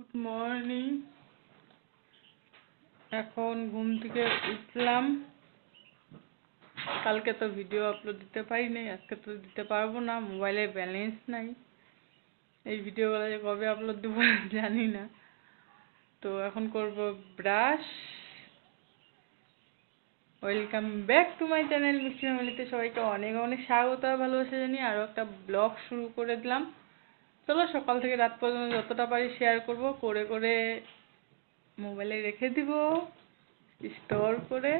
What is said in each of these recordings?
Good morning. এখন ঘুম থেকে উঠলাম। কালকে তো ভিডিও আপলোড দিতে পারি নাই, আজকে তো দিতে পারবো না, মোবাইলে ব্যালেন্স নাই। এই ভিডিওগুলো যে কবে আপলোড দেবো জানি না। তো এখন করব brush. Welcome back to my channel মিষ্টি ফ্যামিলিতে সবাইকে অনেক অনেক স্বাগত আর ভালোবাসা জানিয়ে আরও একটা ব্লগ শুরু করে দিলাম। চলো সকাল থেকে রাত পর্যন্ত যতটা পারি শেয়ার করব, করে করে মোবাইলে রেখে দিব স্টোর করে।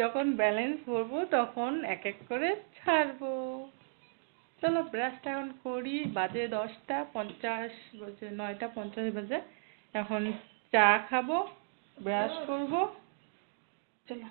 যখন ব্যালেন্স ভরবো তখন এক এক করে ছাড়বো। চলো ব্রাশটা এখন করি। বাজে 10:50 বাজে, 9:50 বাজে। এখন চা খাবো, ব্রাশ করব। চলো।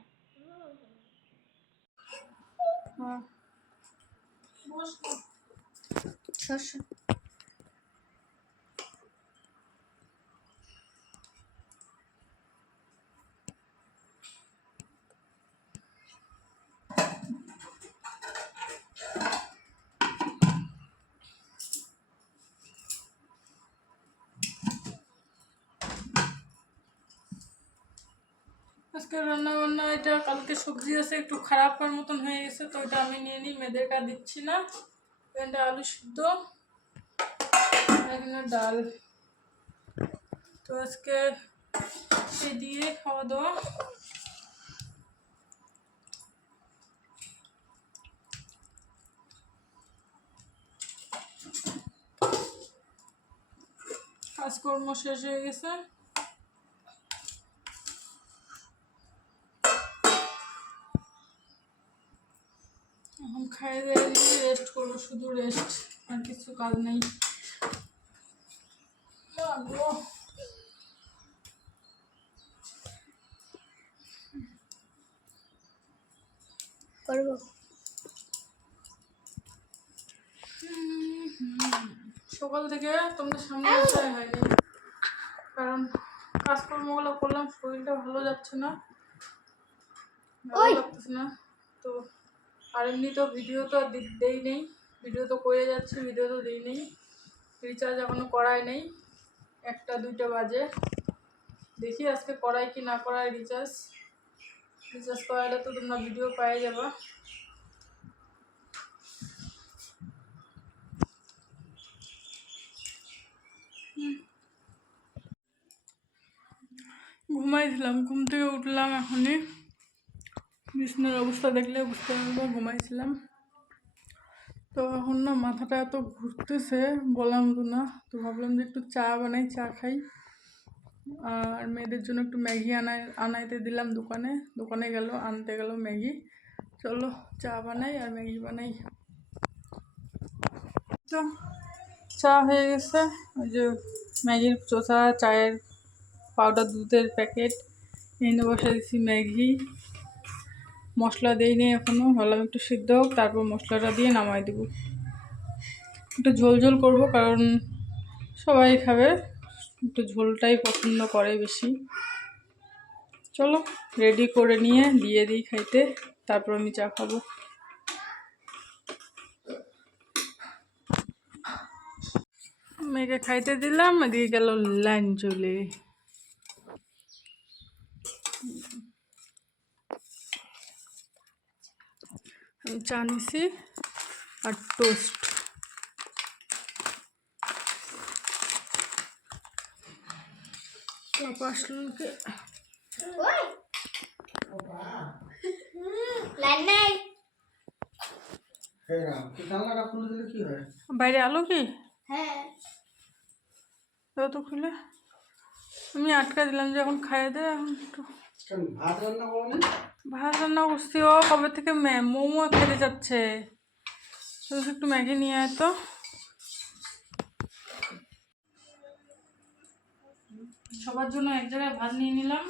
আজকে রান্না বান্না, এটা কালকে সবজি আছে একটু খারাপ হওয়ার মতন হয়ে গেছে, তো এটা আমি নিয়ে নিই, মেয়েদেরকে দিচ্ছি না। এখানটা আলু সিদ্ধ, এখানে ডাল। তো আজকে এই দিয়ে খাওয়া দাওয়া। কাজকর্ম শেষ হয়ে গেছে। এখন খাইয়ে দিয়ে রেস্ট করবো, শুধু রেস্ট, আর কিছু কাজ নেই। সকাল থেকে তোমাদের সামনে আসাই হয়নি, কারণ কাজকর্মগুলো করলাম, শরীরটা ভালো যাচ্ছে না, ভালো লাগতেছে না। তো আর এমনি তো ভিডিও তো দেই নেই, ভিডিও তো করে যাচ্ছি, ভিডিও তো দিই নেই। রিচার্জ এখনো করাই নেই, 1টা 2টা বাজে। দেখি আজকে করাই কি না করাই রিচার্জ করালে তো তোমরা ভিডিও পাই যাবা। ঘুমাইছিলাম, ঘুম থেকে উঠলাম এখনই। বিছানার অবস্থা দেখলে বুঝতে পারবো ঘুমাইছিলাম। তো এখন না মাথাটা এত ঘুরতেছে বললাম তো না, তো ভাবলাম যে একটু চা বানাই, চা খাই। আর মেয়েদের জন্য একটু ম্যাগি আনাইতে দিলাম, দোকানে গেল, আনতে গেল ম্যাগি। চলো চা বানাই আর ম্যাগি বানাই। তো চা হয়ে গেছে, ওই যে ম্যাগির চোষা, চায়ের পাউডার, দুধের প্যাকেট এনে বসে দিচ্ছি। ম্যাগি মশলা দিই নি এখনও, ভাবলাম একটু সিদ্ধ হোক, তারপর মশলাটা দিয়ে নামাই দেবো। একটু ঝোল ঝোল করবো, কারণ সবাই খাবে, একটু ঝোলটাই পছন্দ করে বেশি। চলো রেডি করে নিয়ে দিয়ে দিই খাইতে, তারপর আমি চা খাবো। মেয়েকে খাইতে দিলাম, দিয়ে গেল লাইন চলে। আমি চা নিছি আর টোস্ট। আসলকে বাইরে আলো কি? হ্যাঁ তো খুলে আমি আটকা দিলাম যে এখন খাইয়ে দে। এখন একটু ভাত রান্না করছি, ও কবে থেকে মোমো খেতে যাচ্ছে। একটু ম্যাগি নিয়ে আয় তো। সবার জন্য এক জায়গায় ভাত নিয়ে নিলাম,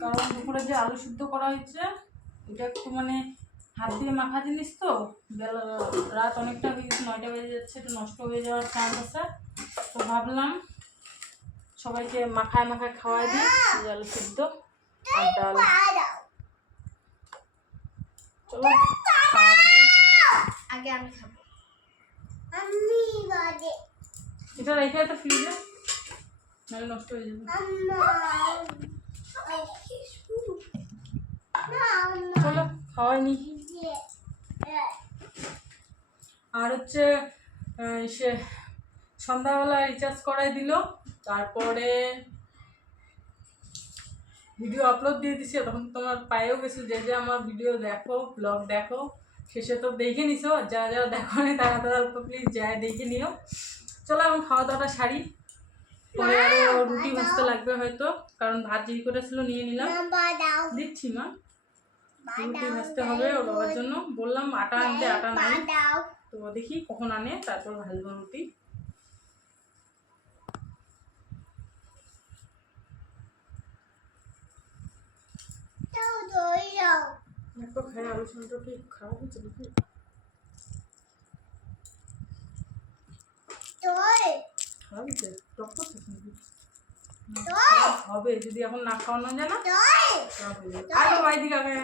কারণ দুপুরে যে আলু সিদ্ধ করা হয়েছে এটা একটু মানে হাত দিয়ে মাখা জিনিস, তো রাত অনেকটা হয়ে গেছে, 9টা বেজে যাচ্ছে, একটু নষ্ট হয়ে যাওয়ার চান্স আছে। তো ভাবলাম সবাইকে মাখায় খাওয়াই দিই, আলু সিদ্ধ আর ডাল। চলো আগে আমি খাবো। এটা রেখে তো ফ্রিজে, নাহলে নষ্ট হয়ে যাবে। চলো খাওয়াইনি। আর হচ্ছে সে সন্ধ্যাবেলা রিচার্জ করাই দিল, তারপরে ভিডিও আপলোড দিয়ে দিছে। তখন তোমার পায়েও গেছে, যে যে আমার ভিডিও দেখো, ব্লগ দেখো, শেষে তো দেখে নিছো, যা যা দেখো নি তারা তারা প্লিজ যায় দেখে নিও। চলো এখন খাওয়া দাওয়াটা সারি, পরে আরো রুটি ভাজতে লাগবে হয়তো, কারণ ভাত যেই করেছিল নিয়ে নিলাম। দিচ্ছি মা, রুটি ভাজতে হবে ওর বাবার জন্য। বললাম আটা আনতে, আটা নাই, তো দেখি কখন আনে, তারপর ভাজবো রুটি। দেখো খায় আলোচনাটা কি খারাপ হচ্ছে নাকি? খারাপ হচ্ছে, টক করতেছে নাকি? হবে যদি এখন না খাওয়ানো যায় না, খারাপ হয়ে যাবে। আর তো বাইদিকে আগে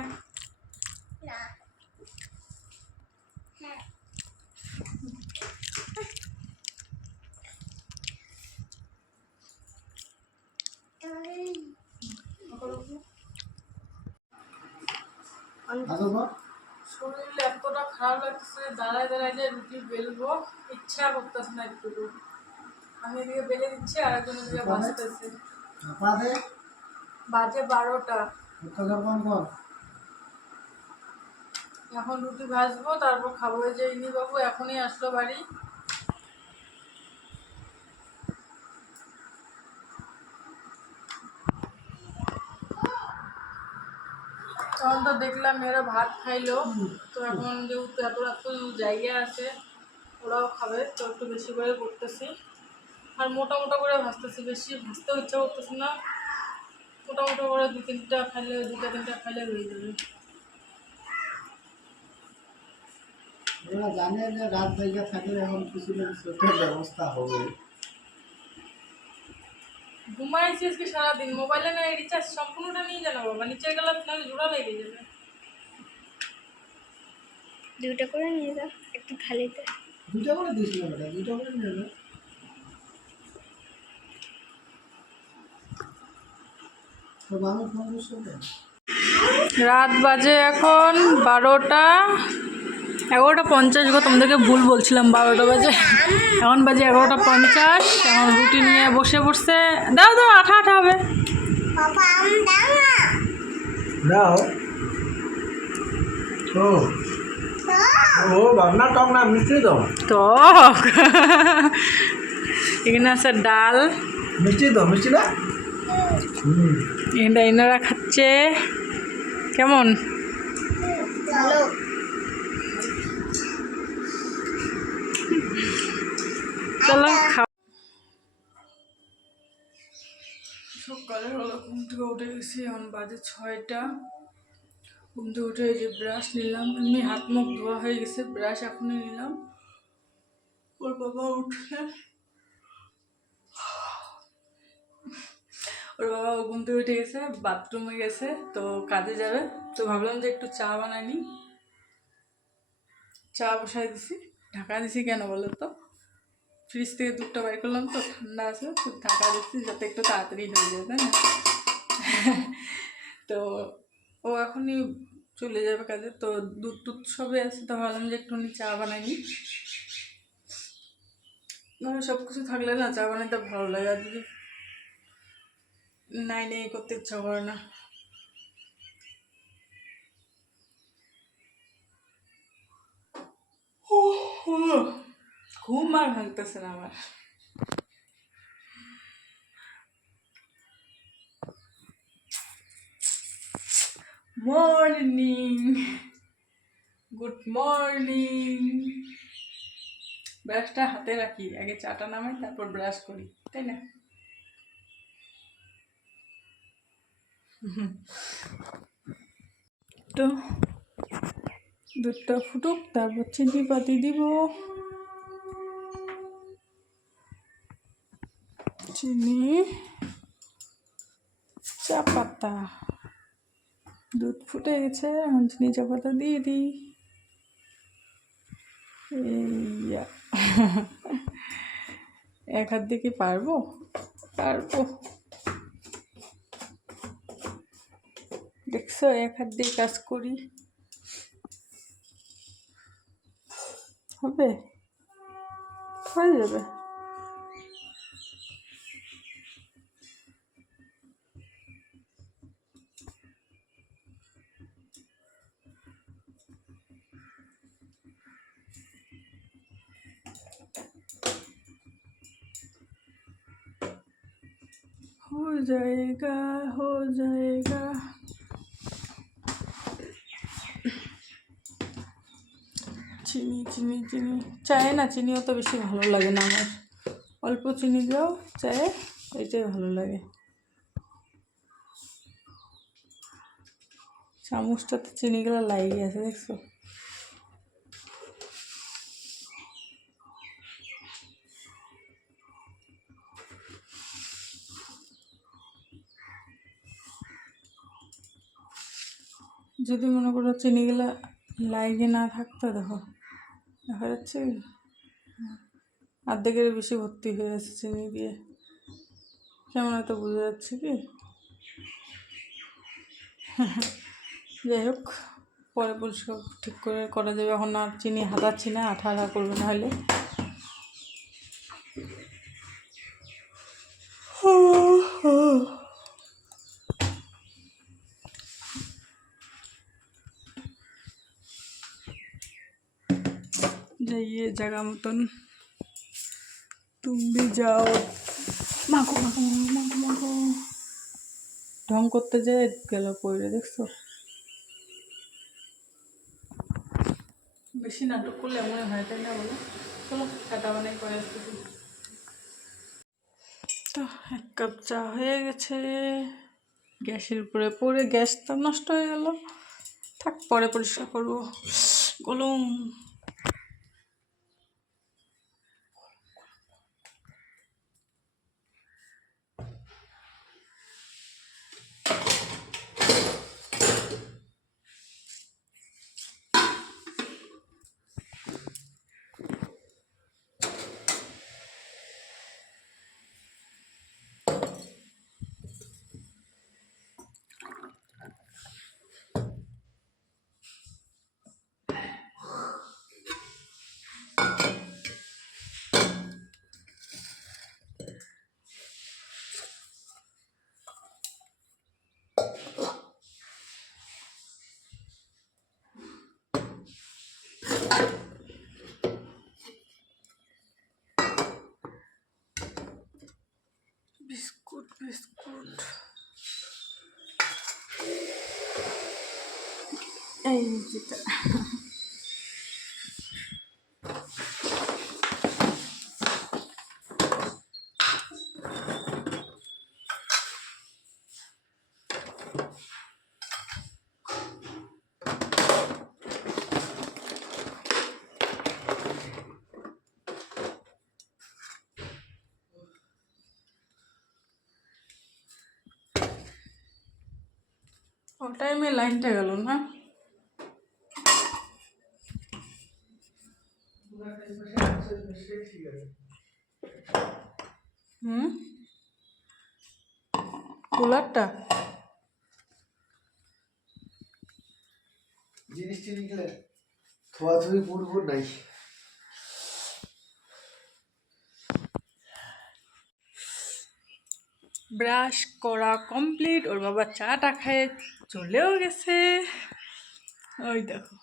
শরীর এতটা খারাপ লাগতেছে, দাঁড়ায় দাঁড়ায় যে রুটি বেলবো ইচ্ছা করতেছে না একটু। আমি এদিকে বেলে দিচ্ছি আর একজন এদিকে ভাজতেছে। বাজে 12টা। এখন রুটি ভাজবো, তারপর খাবো। যে ইনি বাবু এখনই আসলো বাড়ি। তখন তো দেখলাম এরা ভাত খাইলো, তো এখন যেহেতু এত এত জায়গা আছে ওরাও খাবে, তো একটু বেশি করে করতেছি। আর মোটা মোটা করে ভাজতেছি, বেশি ভাজতেও ইচ্ছা করতেছে না। মোটা মোটা করে 2-3টা খাইলে, 2-3টা খাইলে হয়ে যাবে। ওরা জানে যে রাত জায়গা থাকলে এখন কিছু না কিছু একটা ব্যবস্থা হবে। ঘুমাইছি আজকে সারাদিন, মোবাইলে না রিচার্জ সম্পূর্ণটা নিয়ে জানো বাবা, নিচে গেলে নাহলে জোড়া লেগে যাবে। 2টা করে নিয়ে যা, একটু খালিতে 2টা করে দিয়েছিল, 2টা করে নিয়ে যাবে। তো আমি ফোন করছি, রাত বাজে এখন 12টা, 11:50 গো, তোমাদেরকে ভুল বলছিলাম, 12টা বাজে। এখন বাজে 11:50। এখন রুটি নিয়ে বসে পড়ছে। দাও দাও, আঠা আঠা হবে। দাও ও ও বাবনা টক না মিষ্টি দাও, টক। এখানে আছে ডাল, মিষ্টি দাও, মিষ্টি না এখানটা এনারা খাচ্ছে। কেমন? ভালো। চলো খাও। সকালে হলো, ঘুম থেকে উঠে গেছি, এখন বাজে 6টা। ঘুম থেকে উঠে যে ব্রাশ নিলাম, এমনি হাত মুখ ধোয়া হয়ে গেছে, ব্রাশ এখনই নিলাম। ওর বাবা উঠলে, ওর বাবা ঘুম থেকে উঠে গেছে, বাথরুমে গেছে, তো কাজে যাবে। তো ভাবলাম যে একটু চা বানাইনি, চা বসাই দিছি। ঢাকা দিছি কেন বলো তো, ফ্রিজ থেকে দুধটা বাইর করলাম তো ঠান্ডা আছে, তো ঢাকা দিচ্ছি যাতে একটু তাড়াতাড়ি হয়ে যায়, তাই না? তো ও এখনই চলে যাবে কাজে, তো দুধ টুধ সবে আছে, তো ভাবলাম যে একটুখানি চা বানাইনি। মানে সব কিছু থাকলে না চা বানাইতে ভালো লাগে, আর যদি নাই নেই করতে ইচ্ছা করে না। ঘুম আর ভাঙতেছে না আমার। Morning, good morning. ব্রাশটা হাতে রাখি, আগে চাটা নামাই তারপর ব্রাশ করি, তাই না? তো দুধটা ফুটুক, তারপর চিনি পাতি দিব। চিনি, চা পাতা, দুধ ফুটে গেছে, এখন চিনি চা পাতা দিয়ে দিই। এক হাত দিয়ে কি পারবো? পারবো। দেখছো এক হাত দিয়ে কাজ করি, হবে, হয়ে যাবে। हो जाएगा, हो जाएगा। চিনি চিনি চিনি চায়ে না চিনি অত বেশি ভালো লাগে না আমার, অল্প চিনি দাও চায়ে, এটাই ভালো লাগে। চামচটাতে চিনিগুলো লাগিয়ে আছে দেখছো? যদি মনে করো চিনিগুলা লাগিয়ে না থাকতো, দেখো দেখা যাচ্ছে অর্ধেকের বেশি ভর্তি হয়ে আছে চিনি দিয়ে, কেমন হয়তো বোঝা যাচ্ছে কি? যাই হোক, পরে পরিষ্কার ঠিক করে করা যাবে, এখন আর চিনি হাতাচ্ছি না, আঠা আঠা করবে না হলে। जाइए जगह मतन, तुम भी जाओ। मागो मागो मागो मागो ढং করতে যায় গেল পড়ে, দেখছো? বেশি নাটক করলে এমন হয়, তাই না বলো? চলো কাটা বানাই করে আসতেছি। তো এক কাপ চা হয়ে গেছে, গ্যাসের উপরে পড়ে গ্যাসটা নষ্ট হয়ে গেল, থাক পরে পরিষ্কার করবো। গলম বিস্কুট বিস্কুট, এই যেটা ও টাইমে লাইনটা গেল না। হুম, কুলারটা জিনিসটি নিকলে থোয়াথুই পুরপুর নাই। ব্রাশ করা কমপ্লিট, ওর বাবা চাটা খেয়ে চলেও গেছে, ওই দেখো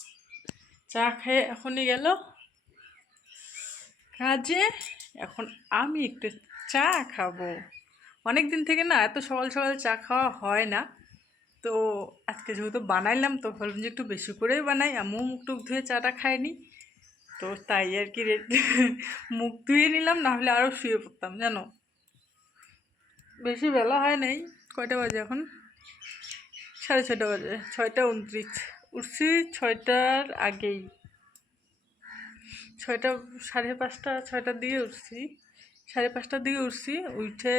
চা খেয়ে এখনই গেল কাজে। এখন আমি একটু চা খাবো, অনেক দিন থেকে না এত সকাল সকাল চা খাওয়া হয় না, তো আজকে যেহেতু বানাইলাম তো ভাবলাম যে একটু বেশি করেই বানাই, আমিও মুখ টুক ধুয়ে চাটা খাইনি, তো তাই আর কি মুখ ধুয়ে নিলাম, না হলে আরও শুয়ে পড়তাম জানো। বেশি বেলা হয় নাই, কয়টা বাজে এখন? 6:30 বাজে, 6টা 29, উঠছি 6টার আগেই, 6টা 5:30 6টার দিকে উঠছি, 5:30টার দিকে উঠছি, উঠে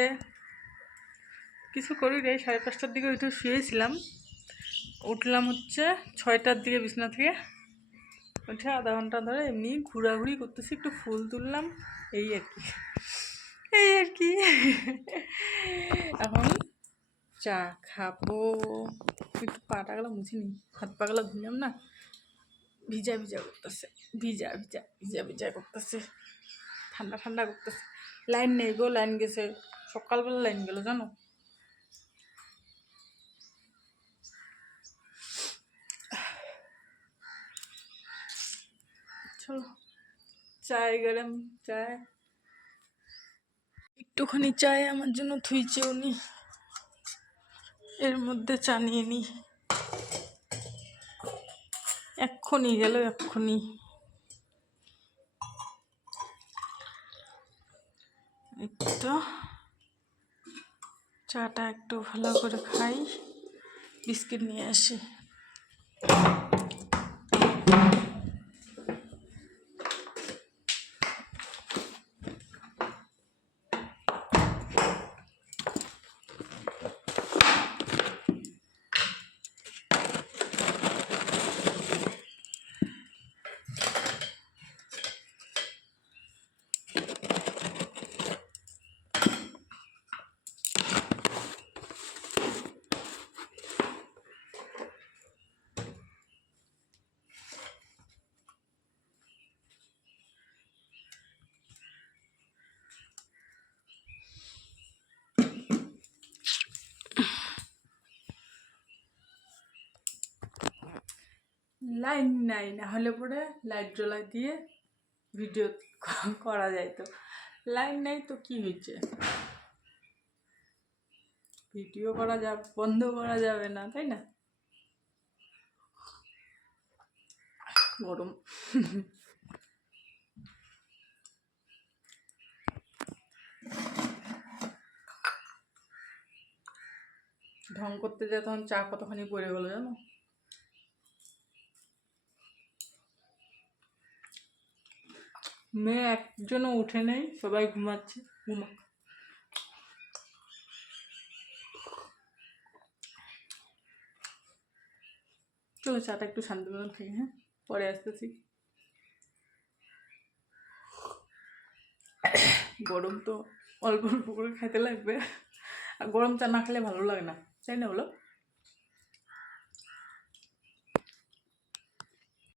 কিছু করি রে, 5:30টার দিকে উঠে শুয়েছিলাম, উঠলাম হচ্ছে 6টার দিকে বিছানা থেকে, উঠে আধা ঘন্টা ধরে এমনি ঘোরাঘুরি করতেছি, একটু ফুল তুললাম, এই আর কি। এই আর কি। এখন চা খাবো। একটু পাটাগুলো মুছে নি, হাত পাগুলো ধুলাম না, ভিজা ভিজা করতেছে, ভিজা ভিজা ভিজা ভিজা করতেছে, ঠান্ডা ঠান্ডা করতেছে। লাইন নেই গো, লাইন গেছে সকালবেলা, লাইন গেল জানো। চলো চায় গরম চায়, একটুখানি চায় আমার জন্য থুইছে উনি, এর মধ্যে চা নিয়ে নি। এক্ষুনি গেল, এক্ষুনি। একটু চাটা একটু ভালো করে খাই, বিস্কিট নিয়ে আসি। লাইন নাই, না হলে পরে লাইট জ্বলাই দিয়ে ভিডিও করা যায়। তো লাইন নাই তো কি হয়েছে, ভিডিও করা যাবে, বন্ধ করা যাবে না, তাই না? গরম। ঢং করতে যায় তখন চা কতখানি পড়ে গেলো জানো। মেয়ে একজনও উঠে নেই, সবাই ঘুমাচ্ছে, ঘুমাক। চলো চাটা একটু শান্তি মতন খাই, হ্যাঁ পরে আসতেছি। গরম তো অল্প অল্প করে খাইতে লাগবে, আর গরম চা না খেলে ভালো লাগে না, তাই না বলো?